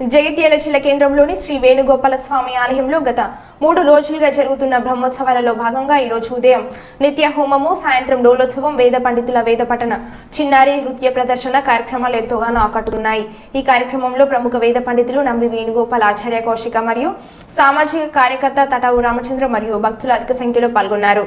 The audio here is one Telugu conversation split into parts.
జగిత్యాల జిల్లా కేంద్రంలోని శ్రీ వేణుగోపాల స్వామి ఆలయంలో గత మూడు రోజులుగా జరుగుతున్న బ్రహ్మోత్సవాలలో భాగంగా ఈ రోజు ఉదయం నిత్య హోమము సాయంత్రం డోలోత్సవం వేద పండితుల వేద పఠన చిన్నారి నృత్య ప్రదర్శన కార్యక్రమాలు ఎంతోగానో ఆకట్టుకున్నాయి. ఈ కార్యక్రమంలో ప్రముఖ వేద పండితులు నంబి వేణుగోపాల్ ఆచార్య కౌశిక మరియు సామాజిక కార్యకర్త తటావు రామచంద్ర మరియు భక్తులు అధిక సంఖ్యలో పాల్గొన్నారు.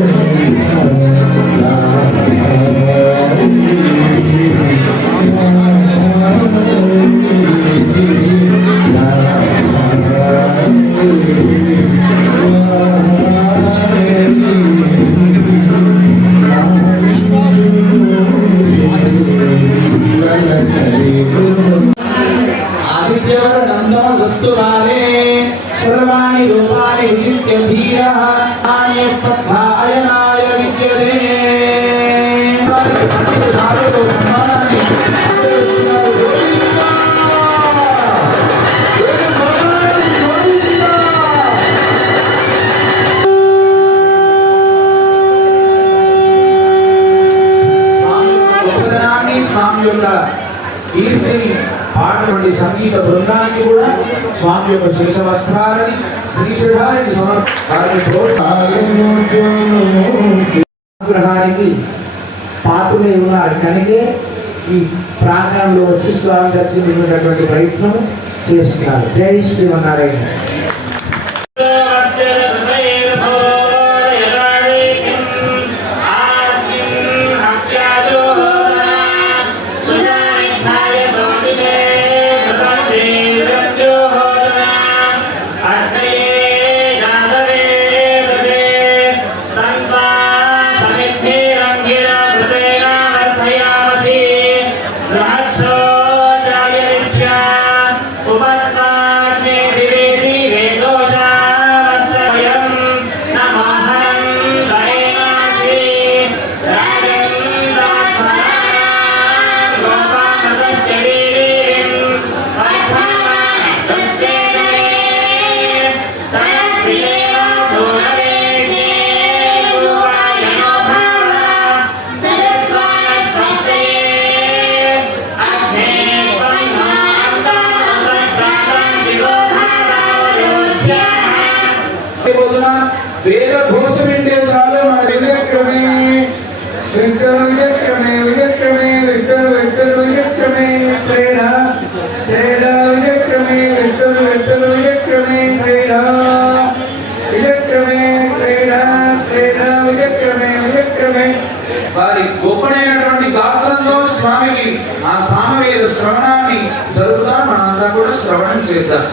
सर्वाणि रूपाणि विचित्य धीरः आने पद्मायनाय विद्यते साधु सम्मानानि స్వామి యొక్క గొప్పదనాన్ని స్వామి యొక్క కీర్తిని పాడినటువంటి సంగీత బృందానికి కూడా స్వామి యొక్క శిరస వస్త్రాలని శ్రీశ్వరానికి సమగ్రహానికి పాత్రులే ఉన్నారు. కనుకే ఈ ప్రాంగణంలో వచ్చి స్వామి దర్శించుకునేటటువంటి ప్రయత్నం చేస్తున్నారు. జై శ్రీమన్నారాయణ. వారి గొప్పనైనటువంటి గాత్రంలో స్వామికి ఆ సామవేద శ్రవణాన్ని జరుగుతా మనంతా కూడా శ్రవణం చేద్దాం.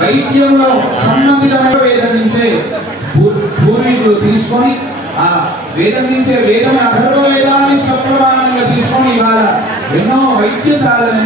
వైద్యంలో సంబంధితమైన వేదం నుంచే పూర్వీకులు తీసుకొని ఆ వేదం నుంచే వేదం అధర్వ వేదాన్ని సప్రమాణంగా తీసుకొని ఇవాళ ఎన్నో వైద్య సాధన